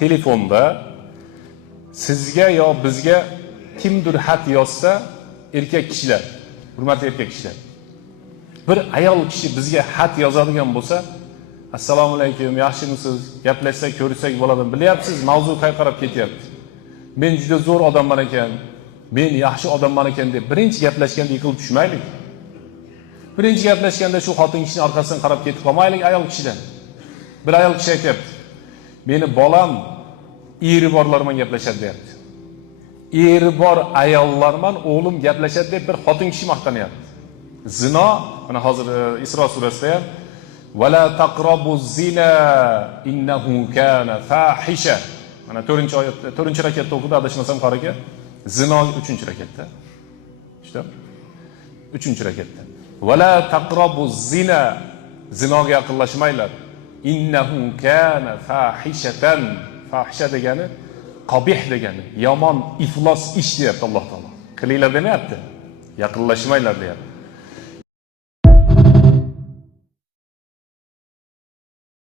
telefonda sizga yo bizga kimdir xat yozsa, erkak kishilar, hurmatli erkak kishilar, bir ayol kishi bizga xat yozadigan bo'lsa, assalomu alaykum, yaxshimisiz, gaplashsak, ko'rishsak bo'ladi. Bilyapsiz, mavzu qayerga qarab ketyapti. Men juda zo'r odamman ekan, men yaxshi odamman ekan deb birinchi gaplashganda yiqilib tushmaylik. Birinchi gaplashganda shu xotin kishining orqasidan qarab ketib qolmaylik ayol kishidan. Bir ayol kishi aytibdi, meni bolam eri borlar bilan gaplashadi deyapti. Eri bor ayollarman o'g'lim gaplashadi deb bir xotin kishi maqtanyapti. Zino, mana hozir Isro surasida ham "Vala taqrabuz zina innahu kana fahisha." Mana 4-oyat, 4-rakatda o'qidi, adashmasam qari aka. Zino 3-rakatda. İşte 3-rakatda. "Vala taqrabuz zina." Zinoga yaqinlashmanglar. Innahu kana fahishatan. Fahisha degani qabih degani, yomon, iflos ish deyapti Alloh taolo. Qilinglar demayapti. Yaqinlashmanglar deyapti.